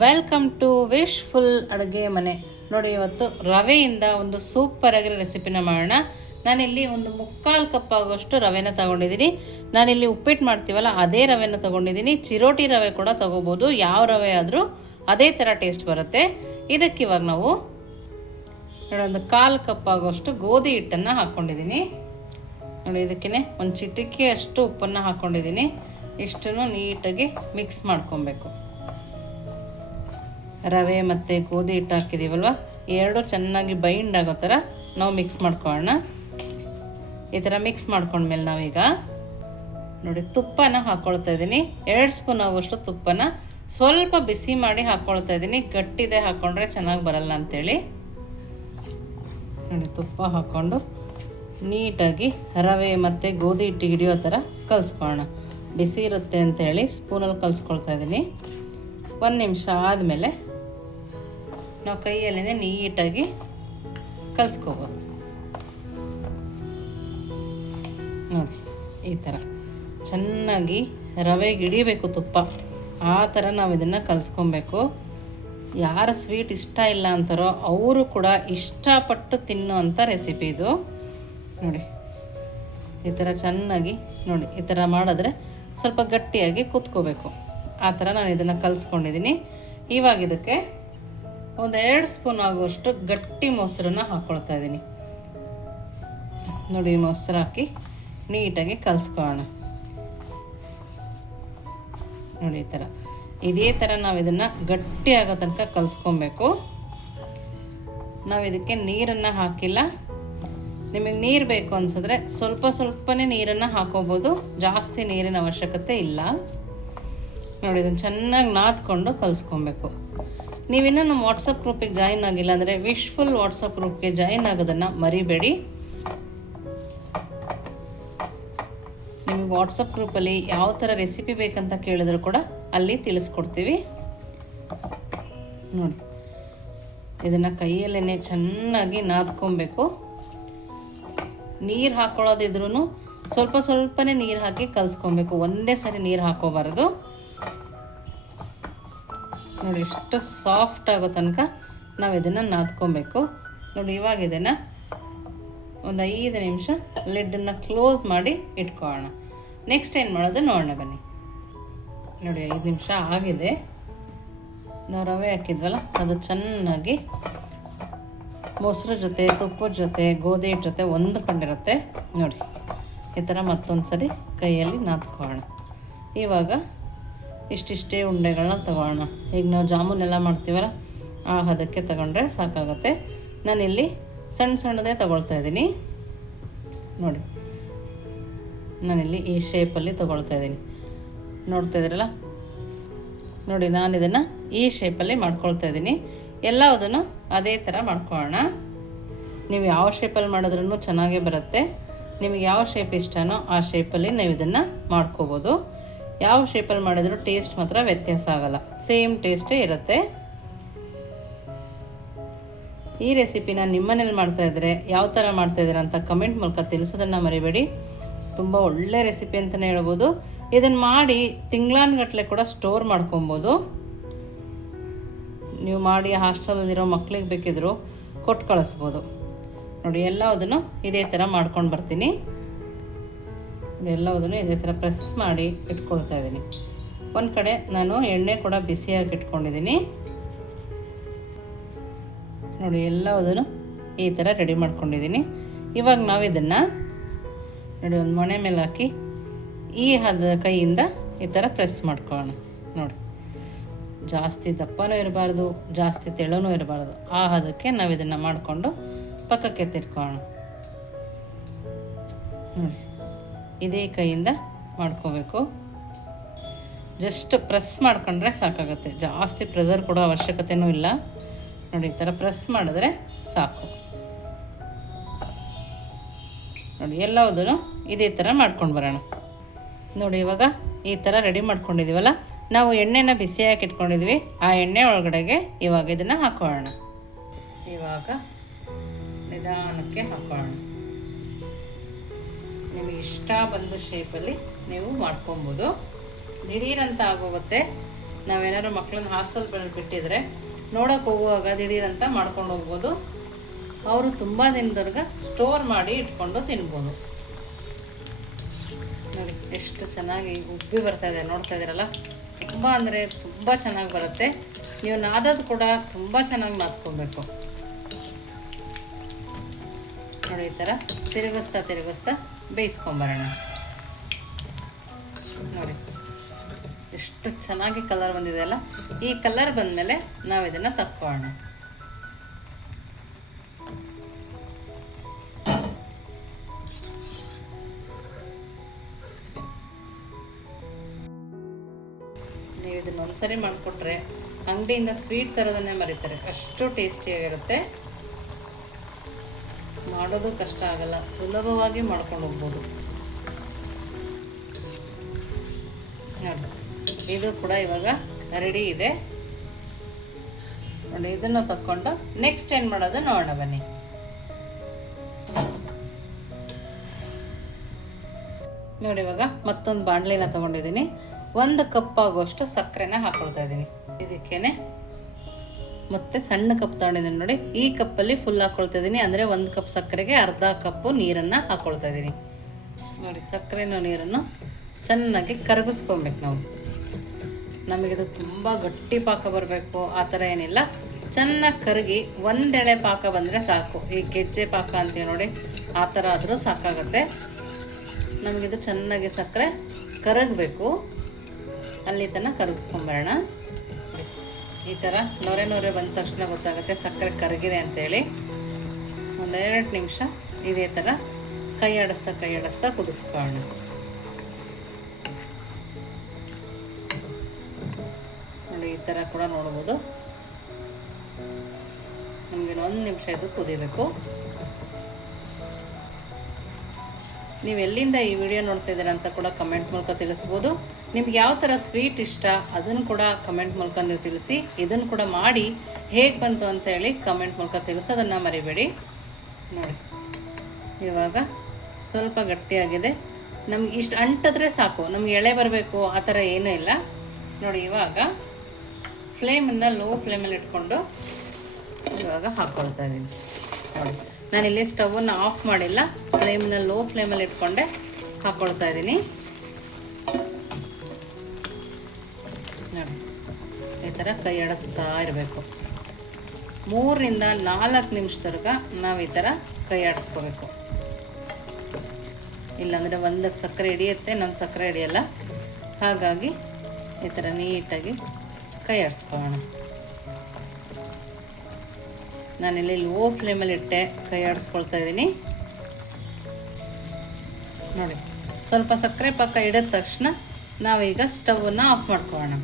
Welcome to wishful ಅಡುಗೆ ಮನೆ. ನೋಡಿ, ಇವತ್ತು ರವೆಯಿಂದ ಒಂದು ಸೂಪರ್ ಆಗಿರೋ ರೆಸಿಪಿನ ಮಾಡೋಣ. ನಾನಿಲ್ಲಿ ಒಂದು 3/4 ಕಪ್ ಆಗೋಷ್ಟು ರವೆನ ತೊಗೊಂಡಿದ್ದೀನಿ. ನಾನಿಲ್ಲಿ ಉಪ್ಪಿಟ್ಟು ಮಾಡ್ತೀವಲ್ಲ ಅದೇ ರವೆನ ತೊಗೊಂಡಿದ್ದೀನಿ. ಚಿರೋಟಿ ರವೆ ಕೂಡ ತೊಗೋಬೋದು, ಯಾವ ರವೆ ಆದರೂ ಅದೇ ಥರ ಟೇಸ್ಟ್ ಬರುತ್ತೆ. ಇದಕ್ಕೆ ಇವಾಗ ನಾವು ನೋಡಿ ಒಂದು 1/4 ಕಪ್ ಆಗೋಷ್ಟು ಗೋಧಿ ಹಿಟ್ಟನ್ನು ಹಾಕ್ಕೊಂಡಿದ್ದೀನಿ. ನೋಡಿ, ಇದಕ್ಕೇ ಒಂದು ಚಿಟಿಕೆ ಅಷ್ಟು ಉಪ್ಪನ್ನು ಹಾಕ್ಕೊಂಡಿದ್ದೀನಿ. ಇಷ್ಟನ್ನು ನೀಟಾಗಿ ಮಿಕ್ಸ್ ಮಾಡ್ಕೊಬೇಕು. ರವೆ ಮತ್ತು ಗೋಧಿ ಹಿಟ್ಟು ಹಾಕಿದ್ದೀವಲ್ವ, ಎರಡು ಚೆನ್ನಾಗಿ ಬೈಂಡ್ ಆಗೋ ಥರ ನಾವು ಮಿಕ್ಸ್ ಮಾಡ್ಕೊಳ್ಳೋಣ. ಈ ಥರ ಮಿಕ್ಸ್ ಮಾಡ್ಕೊಂಡ್ಮೇಲೆ ನಾವೀಗ ನೋಡಿ ತುಪ್ಪನ ಹಾಕ್ಕೊಳ್ತಾ ಇದ್ದೀನಿ. 2 ಸ್ಪೂನ್ ಆಗೋಷ್ಟು ತುಪ್ಪನ ಸ್ವಲ್ಪ ಬಿಸಿ ಮಾಡಿ ಹಾಕ್ಕೊಳ್ತಾ ಇದ್ದೀನಿ. ಗಟ್ಟಿದೆ ಹಾಕ್ಕೊಂಡ್ರೆ ಚೆನ್ನಾಗಿ ಬರಲ್ಲ ಅಂಥೇಳಿ. ನೋಡಿ, ತುಪ್ಪ ಹಾಕ್ಕೊಂಡು ನೀಟಾಗಿ ರವೆ ಮತ್ತು ಗೋಧಿ ಹಿಟ್ಟಿಗೆ ಹಿಡಿಯೋ ಥರ ಕಲಿಸ್ಕೊಳ್ಳೋಣ. ಬಿಸಿ ಇರುತ್ತೆ ಅಂಥೇಳಿ ಸ್ಪೂನಲ್ಲಿ ಕಲಿಸ್ಕೊಳ್ತಾ ಇದ್ದೀನಿ. 1 ನಿಮಿಷ ಆದಮೇಲೆ ನಾವು ಕೈಯಲ್ಲೇ ನೀಟಾಗಿ ಕಲಿಸ್ಕೋಬೋದು. ನೋಡಿ, ಈ ಥರ ಚೆನ್ನಾಗಿ ರವೆಗೆ ಹಿಡಿಬೇಕು ತುಪ್ಪ. ಆ ಥರ ನಾವು ಇದನ್ನು ಕಲಿಸ್ಕೊಬೇಕು. ಯಾರ ಸ್ವೀಟ್ ಇಷ್ಟ ಇಲ್ಲ ಅಂತಾರೋ ಅವರು ಕೂಡ ಇಷ್ಟಪಟ್ಟು ತಿನ್ನುವಂಥ ರೆಸಿಪಿ ಇದು. ನೋಡಿ, ಈ ಥರ ಚೆನ್ನಾಗಿ ನೋಡಿ ಈ ಥರ ಮಾಡಿದ್ರೆ ಸ್ವಲ್ಪ ಗಟ್ಟಿಯಾಗಿ ಕುತ್ಕೋಬೇಕು. ಆ ಥರ ನಾನು ಇದನ್ನು ಕಲಿಸ್ಕೊಂಡಿದ್ದೀನಿ. ಇವಾಗ ಇದಕ್ಕೆ ಒಂದು 2 ಸ್ಪೂನ್ ಆಗುವಷ್ಟು ಗಟ್ಟಿ ಮೊಸರನ್ನ ಹಾಕ್ಕೊಳ್ತಾ ಇದ್ದೀನಿ. ನೋಡಿ, ಮೊಸರು ಹಾಕಿ ನೀಟಾಗಿ ಕಲಿಸ್ಕೊಳ್ಳೋಣ. ನೋಡಿ, ಈ ಥರ ಇದೇ ಥರ ನಾವು ಇದನ್ನು ಗಟ್ಟಿ ಆಗೋ ತನಕ ಕಲಿಸ್ಕೊಬೇಕು. ನಾವು ಇದಕ್ಕೆ ನೀರನ್ನು ಹಾಕಿಲ್ಲ. ನಿಮಗೆ ನೀರು ಬೇಕು ಅನಿಸಿದ್ರೆ ಸ್ವಲ್ಪನೇ ನೀರನ್ನು ಹಾಕೋಬೋದು, ಜಾಸ್ತಿ ನೀರಿನ ಅವಶ್ಯಕತೆ ಇಲ್ಲ. ನೋಡಿ, ಇದನ್ನು ಚೆನ್ನಾಗಿ ನಾದ್ಕೊಂಡು ಕಲಿಸ್ಕೊಬೇಕು. ನೀವಿನ್ನೂ ನಮ್ಮ ವಾಟ್ಸಪ್ ಗ್ರೂಪಿಗೆ ಜಾಯಿನ್ ಆಗಿಲ್ಲ ಅಂದರೆ ವಿಶ್ಫುಲ್ ವಾಟ್ಸಪ್ ಗ್ರೂಪ್ಗೆ ಜಾಯಿನ್ ಆಗೋದನ್ನು ಮರಿಬೇಡಿ. ನಿಮಗೆ ವಾಟ್ಸಪ್ ಗ್ರೂಪಲ್ಲಿ ಯಾವ ಥರ ರೆಸಿಪಿ ಬೇಕಂತ ಕೇಳಿದ್ರು ಕೂಡ ಅಲ್ಲಿ ತಿಳಿಸ್ಕೊಡ್ತೀವಿ. ನೋಡಿ, ಇದನ್ನು ಕೈಯಲ್ಲೇ ಚೆನ್ನಾಗಿ ನಾದ್ಕೊಬೇಕು. ನೀರು ಹಾಕ್ಕೊಳ್ಳೋದಿದ್ರೂ ಸ್ವಲ್ಪನೇ ನೀರು ಹಾಕಿ ಕಲಿಸ್ಕೊಬೇಕು. ಒಂದೇ ಸರಿ ನೀರು ಹಾಕೋಬಾರ್ದು. ನೋಡಿ, ಎಷ್ಟು ಸಾಫ್ಟ್ ಆಗೋ ತನಕ ನಾವು ಇದನ್ನು ನಾದ್ಕೊಬೇಕು. ನೋಡಿ, ಇವಾಗ ಇದನ್ನು ಒಂದು 5 ನಿಮಿಷ ಲಿಡ್ಡನ್ನು ಕ್ಲೋಸ್ ಮಾಡಿ ಇಟ್ಕೊಳ್ಳೋಣ. ನೆಕ್ಸ್ಟ್ ಏನು ಮಾಡೋದು ನೋಡೋಣ ಬನ್ನಿ. ನೋಡಿ, 5 ನಿಮಿಷ ಆಗಿದೆ. ನಾವು ರವೆ ಹಾಕಿದ್ವಲ್ಲ ಅದು ಚೆನ್ನಾಗಿ ಮೊಸರು ಜೊತೆ ತುಪ್ಪದ ಜೊತೆ ಗೋಧಿ ಹಿಟ್ಟು ಜೊತೆ ಹೊಂದ್ಕೊಂಡಿರುತ್ತೆ. ನೋಡಿ, ಈ ಥರ ಮತ್ತೊಂದು ಸರಿ ಕೈಯಲ್ಲಿ ನಾದ್ಕೊಳ್ಳೋಣ. ಇವಾಗ ಇಷ್ಟಿಷ್ಟೇ ಉಂಡೆಗಳನ್ನ ತಗೊಳ್ಳೋಣ. ಈಗ ನಾವು ಜಾಮೂನೆಲ್ಲ ಮಾಡ್ತೀವಲ್ಲ ಆ ಹದಕ್ಕೆ ತಗೊಂಡ್ರೆ ಸಾಕಾಗುತ್ತೆ. ನಾನಿಲ್ಲಿ ಸಣ್ಣದೇ ತಗೊಳ್ತಾ ಇದ್ದೀನಿ. ನೋಡಿ, ನಾನಿಲ್ಲಿ ಈ ಶೇಪಲ್ಲಿ ತಗೊಳ್ತಾ ಇದ್ದೀನಿ. ನೋಡ್ತಾ ಇದ್ದೀರಲ್ಲ, ನೋಡಿ ನಾನು ಇದನ್ನು ಈ ಶೇಪಲ್ಲಿ ಮಾಡ್ಕೊಳ್ತಾ ಇದ್ದೀನಿ. ಎಲ್ಲದನ್ನು ಅದೇ ಥರ ಮಾಡ್ಕೊಳ್ಳೋಣ. ನೀವು ಯಾವ ಶೇಪಲ್ಲಿ ಮಾಡಿದ್ರೂ ಚೆನ್ನಾಗೇ ಬರುತ್ತೆ. ನಿಮಗೆ ಯಾವ ಶೇಪ್ ಇಷ್ಟನೋ ಆ ಶೇಪಲ್ಲಿ ನೀವು ಇದನ್ನು ಮಾಡ್ಕೋಬೋದು. ಯಾವ ಶೇಪಲ್ಲಿ ಮಾಡಿದ್ರೂ ಟೇಸ್ಟ್ ಮಾತ್ರ ವ್ಯತ್ಯಾಸ ಆಗಲ್ಲ, ಸೇಮ್ ಟೇಸ್ಟೇ ಇರುತ್ತೆ. ಈ ರೆಸಿಪಿನ ನಿಮ್ಮನೇಲಿ ಮಾಡ್ತಾಯಿದ್ರೆ ಯಾವ ಥರ ಮಾಡ್ತಾಯಿದ್ದೀರ ಅಂತ ಕಮೆಂಟ್ ಮೂಲಕ ತಿಳಿಸೋದನ್ನು ಮರಿಬೇಡಿ. ತುಂಬ ಒಳ್ಳೆ ರೆಸಿಪಿ ಅಂತಲೇ ಹೇಳ್ಬೋದು. ಇದನ್ನು ಮಾಡಿ ತಿಂಗಳಾನುಗಟ್ಟಲೆ ಕೂಡ ಸ್ಟೋರ್ ಮಾಡ್ಕೊಬೋದು. ನೀವು ಮಾಡಿ ಹಾಸ್ಟೆಲಲ್ಲಿರೋ ಮಕ್ಳಿಗೆ ಬೇಕಿದ್ರು ಕೊಟ್ಟು ಕಳಿಸ್ಬೋದು. ನೋಡಿ, ಎಲ್ಲದನ್ನು ಇದೇ ಥರ ಮಾಡ್ಕೊಂಡು ಬರ್ತೀನಿ. ಎಲ್ಲದನ್ನು ಇದೇ ಥರ ಪ್ರೆಸ್ ಮಾಡಿ ಇಟ್ಕೊಳ್ತಾ ಇದ್ದೀನಿ. ಒಂದು ಕಡೆ ನಾನು ಎಣ್ಣೆ ಕೂಡ ಬಿಸಿಯಾಗಿ ಇಟ್ಕೊಂಡಿದ್ದೀನಿ. ನೋಡಿ, ಎಲ್ಲದನ್ನು ಈ ಥರ ರೆಡಿ ಮಾಡ್ಕೊಂಡಿದ್ದೀನಿ. ಇವಾಗ ನಾವು ಇದನ್ನು ನೋಡಿ ಒಂದು ಮೊನೆ ಮೇಲೆ ಹಾಕಿ ಈ ಕೈಯಿಂದ ಈ ಥರ ಪ್ರೆಸ್ ಮಾಡ್ಕೊಳ್ಳೋಣ. ನೋಡಿ, ಜಾಸ್ತಿ ದಪ್ಪನೂ ಇರಬಾರ್ದು, ಜಾಸ್ತಿ ತೆಳ್ಳನೂ ಇರಬಾರ್ದು. ಆ ಹದಕ್ಕೆ ನಾವು ಇದನ್ನು ಮಾಡಿಕೊಂಡು ಪಕ್ಕಕ್ಕೆ ತಿರ್ಕೊಳ್ಳೋಣ. ನೋಡಿ, ಇದೇ ಕೈಯಿಂದ ಮಾಡ್ಕೋಬೇಕು. ಜಸ್ಟ್ ಪ್ರೆಸ್ ಮಾಡ್ಕೊಂಡ್ರೆ ಸಾಕಾಗುತ್ತೆ, ಜಾಸ್ತಿ ಪ್ರೆಷರ್ ಕೊಡೋ ಅವಶ್ಯಕತೆಯೂ ಇಲ್ಲ. ನೋಡಿ, ಈ ಥರ ಪ್ರೆಸ್ ಮಾಡಿದ್ರೆ ಸಾಕು. ನೋಡಿ, ಎಲ್ಲದನ್ನು ಇದೇ ಥರ ಮಾಡ್ಕೊಂಡು ಬರೋಣ. ನೋಡಿ, ಇವಾಗ ಈ ಥರ ರೆಡಿ ಮಾಡ್ಕೊಂಡಿದ್ದೀವಲ್ಲ, ನಾವು ಎಣ್ಣೆನ ಬಿಸಿಯಾಗಿ ಇಟ್ಕೊಂಡಿದ್ವಿ. ಆ ಎಣ್ಣೆ ಒಳಗಡೆಗೆ ಇವಾಗ ಇದನ್ನು ಹಾಕೊಳ್ಳೋಣ. ಇವಾಗ ನಿಧಾನಕ್ಕೆ ಹಾಕೊಳ್ಳೋಣ. ನಿಮಗೆ ಇಷ್ಟ ಬಂದ ಶೇಪಲ್ಲಿ ನೀವು ಮಾಡ್ಕೊಬೋದು. ದಿಢೀರಂತ ಆಗೋಗುತ್ತೆ, ನಾವೇನಾದ್ರು ಮಕ್ಕಳನ್ನ ಹಾಸ್ಟೆಲ್ ಬಿಟ್ಟಿದ್ರೆ ನೋಡೋಕೆ ಹೋಗುವಾಗ ದಿಢೀರಂತ ಮಾಡ್ಕೊಂಡು ಹೋಗ್ಬೋದು. ಅವರು ತುಂಬ ದಿನದವರೆಗೆ ಸ್ಟೋರ್ ಮಾಡಿ ಇಟ್ಕೊಂಡು ತಿನ್ಬೋದು. ನೋಡಿ ಎಷ್ಟು ಚೆನ್ನಾಗಿ ಉಬ್ಬಿ ಬರ್ತಾ ಇದೆ, ನೋಡ್ತಾ ಇದ್ದೀರಲ್ಲ. ತುಂಬ ಅಂದರೆ ತುಂಬ ಚೆನ್ನಾಗಿ ಬರುತ್ತೆ. ನೀವು ನಾದೋದು ಕೂಡ ತುಂಬ ಚೆನ್ನಾಗಿ ನಾದ್ಕೊಬೇಕು. ನೋಡಿ ಈ ಥರ ತಿರುಗಿಸ್ತಾ ಬೇಯಿಸ್ಕೊಂಬರೋಣ. ನೋಡಿ ಎಷ್ಟು ಚೆನ್ನಾಗಿ ಕಲರ್ ಬಂದಿದೆ ಅಲ್ಲ. ಈ ಕಲರ್ ಬಂದಮೇಲೆ ನಾವು ಇದನ್ನು ತಕ್ಕೊಳ್ಳೋಣ. ನೀವು ಇದನ್ನ ಒಂದ್ಸರಿ ಮಾಡಿಕೊಟ್ರೆ ಅಂಗಡಿಯಿಂದ ಸ್ವೀಟ್ ತರೋದನ್ನೇ ಮರೀತಾರೆ, ಅಷ್ಟು ಟೇಸ್ಟಿಯಾಗಿರುತ್ತೆ. ಮಾಡೋದು ಕಷ್ಟ ಆಗಲ್ಲ, ಸುಲಭವಾಗಿ ಮಾಡ್ಕೊಂಡು ಹೋಗ್ಬೋದು. ನೋಡಿ ಇದು ಕೂಡ ಇವಾಗ ರೆಡಿ ಇದೆ. ನೋಡಿ ಇದನ್ನು ತಕ್ಕೊಂಡು ನೆಕ್ಸ್ಟ್ ಏನು ಮಾಡೋದು ನೋಡೋಣ ಬನ್ನಿ. ನೋಡಿ ಇವಾಗ ಮತ್ತೊಂದು ಬಾಣಲಿನ ತಗೊಂಡಿದ್ದೀನಿ. 1 ಕಪ್ ಆಗುವಷ್ಟು ಸಕ್ಕರೆನ ಹಾಕೊಳ್ತಾ ಇದ್ದೀನಿ. ಇದಕ್ಕೇನೆ ಮತ್ತೆ ಸಣ್ಣ ಕಪ್ ತಗೊಂಡಿದ್ದೀನಿ ನೋಡಿ. ಈ ಕಪ್ಪಲ್ಲಿ ಫುಲ್ ಹಾಕೊಳ್ತಾ ಇದ್ದೀನಿ. ಅಂದರೆ 1 ಕಪ್ ಸಕ್ಕರೆಗೆ ಅರ್ಧ ಕಪ್ಪು ನೀರನ್ನು ಹಾಕೊಳ್ತಾ ಇದ್ದೀನಿ. ನೋಡಿ ಸಕ್ಕರೆನೂ ನೀರನ್ನು ಚೆನ್ನಾಗಿ ಕರಗಿಸ್ಕೊಬೇಕು ನಾವು. ನಮಗಿದು ತುಂಬ ಗಟ್ಟಿ ಪಾಕ ಬರಬೇಕು ಆ ಥರ ಏನಿಲ್ಲ. ಚೆನ್ನಾಗಿ ಕರಗಿ ಒಂದೆಳೆ ಪಾಕ ಬಂದರೆ ಸಾಕು. ಈ ಗೆಜ್ಜೆ ಪಾಕ ಅಂತೀವಿ ನೋಡಿ, ಆ ಥರ ಆದರೂ ಸಾಕಾಗುತ್ತೆ. ನಮಗಿದು ಚೆನ್ನಾಗಿ ಸಕ್ಕರೆ ಕರಗಬೇಕು, ಅಲ್ಲಿ ತನಕ ಕರಗಿಸ್ಕೊಂಬರೋಣ. ಈ ಥರ ನೊರೆ ಬಂದ ತಕ್ಷಣ ಗೊತ್ತಾಗುತ್ತೆ ಸಕ್ಕರೆ ಕರಗಿದೆ ಅಂತೇಳಿ. 1-2 ನಿಮಿಷ ಇದೇ ಥರ ಕೈ ಆಡಿಸ್ತಾ ಕುದಿಸ್ಕೊಳ್ಳೋಣ. ನೋಡಿ ಈ ಥರ ಕೂಡ ನೋಡ್ಬೋದು. ನಮಗೆ 1 ನಿಮಿಷ ಇದು ಕುದಿಬೇಕು. ನೀವು ಎಲ್ಲಿಂದ ಈ ವಿಡಿಯೋ ನೋಡ್ತಾ ಇದ್ದೀರಾ ಅಂತ ಕೂಡ ಕಮೆಂಟ್ ಮೂಲಕ ತಿಳಿಸ್ಬೋದು. ನಿಮ್ಗೆ ಯಾವ ಥರ ಸ್ವೀಟ್ ಇಷ್ಟ ಅದನ್ನು ಕೂಡ ಕಮೆಂಟ್ ಮೂಲಕ ನೀವು ತಿಳಿಸಿ. ಇದನ್ನು ಕೂಡ ಮಾಡಿ ಹೇಗೆ ಬಂತು ಅಂತ ಹೇಳಿ ಕಮೆಂಟ್ ಮೂಲಕ ತಿಳಿಸೋದನ್ನು ಮರಿಬೇಡಿ. ನೋಡಿ ಇವಾಗ ಸ್ವಲ್ಪ ಗಟ್ಟಿಯಾಗಿದೆ. ನಮ್ಗೆ ಇಷ್ಟು ಅಂಟಿದ್ರೆ ಸಾಕು, ನಮ್ಗೆ ಎಳೆ ಬರಬೇಕು ಆ ಥರ ಏನೂ ಇಲ್ಲ. ನೋಡಿ ಇವಾಗ ಫ್ಲೇಮನ್ನು ಲೋ ಫ್ಲೇಮಲ್ಲಿ ಇಟ್ಕೊಂಡು ಇವಾಗ ಹಾಕ್ಕೊಳ್ತಾ ಇದ್ದೀನಿ. ನೋಡಿ ನಾನಿಲ್ಲಿ ಸ್ಟವನ್ನು ಆಫ್ ಮಾಡಿಲ್ಲ, ಫ್ಲೇಮನ್ನ ಲೋ ಫ್ಲೇಮಲ್ಲಿ ಇಟ್ಕೊಂಡೆ ಹಾಕ್ಕೊಳ್ತಾ ಇದ್ದೀನಿ. ನೋಡಿ ಈ ಥರ ಕೈ ಆಡಿಸ್ತಾ ಇರಬೇಕು. 3ರಿಂದ 4 ನಿಮಿಷದವರೆಗೆ ನಾವು ಈ ಥರ ಕೈ ಆಡಿಸ್ಕೋಬೇಕು. ಇಲ್ಲಾಂದರೆ ಒಂದಕ್ಕೆ ಸಕ್ಕರೆ ಹಿಡಿಯುತ್ತೆ, ಇನ್ನೊಂದು ಸಕ್ಕರೆ ಹಿಡಿಯಲ್ಲ. ಹಾಗಾಗಿ ಈ ಥರ ನೀಟಾಗಿ ಕೈ ಆಡಿಸ್ಕೊಳ್ಳೋಣ. ನಾನಿಲ್ಲಿ ಲೋ ಫ್ಲೇಮಲ್ಲಿ ಇಟ್ಟೆ ಕೈ ಆಡಿಸ್ಕೊಳ್ತಾ ಇದ್ದೀನಿ. ನೋಡಿ ಸ್ವಲ್ಪ ಸಕ್ಕರೆ ಪಾಕ ಹಿಡಿದ ತಕ್ಷಣ ನಾವೀಗ ಸ್ಟವನ್ನು ಆಫ್ ಮಾಡ್ಕೊಳ್ಳೋಣ.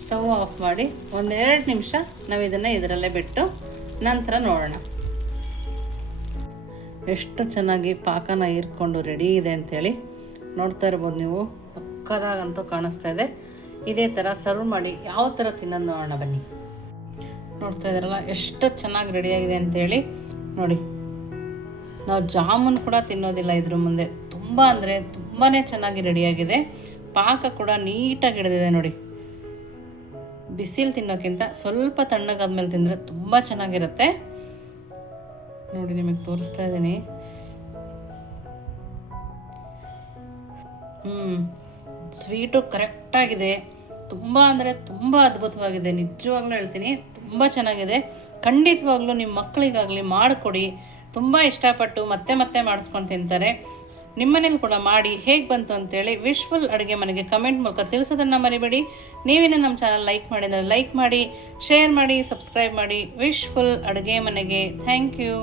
ಸ್ಟವ್ ಆಫ್ ಮಾಡಿ 1-2 ನಿಮಿಷ ನಾವು ಇದನ್ನು ಇದರಲ್ಲೇ ಬಿಟ್ಟು ನಂತರ ನೋಡೋಣ. ಎಷ್ಟು ಚೆನ್ನಾಗಿ ಪಾಕನ ಹೀರ್ಕೊಂಡು ರೆಡಿ ಇದೆ ಅಂಥೇಳಿ ನೋಡ್ತಾ ಇರ್ಬೋದು ನೀವು. ಸಕ್ಕದಾಗಂತೂ ಕಾಣಿಸ್ತಾ ಇದೆ. ಇದೇ ಥರ ಸರ್ವ್ ಮಾಡಿ ಯಾವ ಥರ ತಿನ್ನೋದು ನೋಡೋಣ ಬನ್ನಿ. ನೋಡ್ತಾ ಇದ್ದಾರಲ್ಲ ಎಷ್ಟು ಚೆನ್ನಾಗಿ ರೆಡಿಯಾಗಿದೆ ಅಂಥೇಳಿ. ನೋಡಿ ನಾವು ಜಾಮೂನ್ ಕೂಡ ತಿನ್ನೋದಿಲ್ಲ ಇದ್ರ ಮುಂದೆ. ತುಂಬ ಅಂದರೆ ತುಂಬಾ ಚೆನ್ನಾಗಿ ರೆಡಿಯಾಗಿದೆ. ಪಾಕ ಕೂಡ ನೀಟಾಗಿ ಹಿಡಿದಿದೆ ನೋಡಿ. ಬಿಸಿಲು ತಿನ್ನೋಕ್ಕಿಂತ ಸ್ವಲ್ಪ ತಣ್ಣಗಾದ್ಮೇಲೆ ತಿಂದರೆ ತುಂಬ ಚೆನ್ನಾಗಿರುತ್ತೆ. ನೋಡಿ ನಿಮಗೆ ತೋರಿಸ್ತಾ ಇದ್ದೀನಿ. ಸ್ವೀಟು ಕರೆಕ್ಟಾಗಿದೆ. ತುಂಬ ಅಂದರೆ ತುಂಬ ಅದ್ಭುತವಾಗಿದೆ. ನಿಜವಾಗ್ಲೂ ಹೇಳ್ತೀನಿ, ತುಂಬ ಚೆನ್ನಾಗಿದೆ. ಖಂಡಿತವಾಗ್ಲೂ ನಿಮ್ಮ ಮಕ್ಕಳಿಗಾಗಲಿ ಮಾಡಿಕೊಡಿ. ತುಂಬ ಇಷ್ಟಪಟ್ಟು ಮತ್ತೆ ಮತ್ತೆ ಮಾಡಿಸ್ಕೊಂಡು ತಿಂತಾರೆ. ನಿಮ್ಮನೇಲಿ ಕೂಡ ಮಾಡಿ ಹೇಗೆ ಬಂತು ಅಂತೇಳಿ ವಿಶ್ಫುಲ್ ಅಡುಗೆ ಮನೆಗೆ ಕಮೆಂಟ್ ಮೂಲಕ ತಿಳಿಸೋದನ್ನು ಮರಿಬೇಡಿ. ನೀವಿನ್ನು ನಮ್ಮ ಚಾನಲ್ ಲೈಕ್ ಮಾಡಿದರೆ ಲೈಕ್ ಮಾಡಿ, ಶೇರ್ ಮಾಡಿ, ಸಬ್ಸ್ಕ್ರೈಬ್ ಮಾಡಿ. ವಿಶ್ಫುಲ್ ಅಡುಗೆ ಮನೆಗೆ ಥ್ಯಾಂಕ್ ಯು.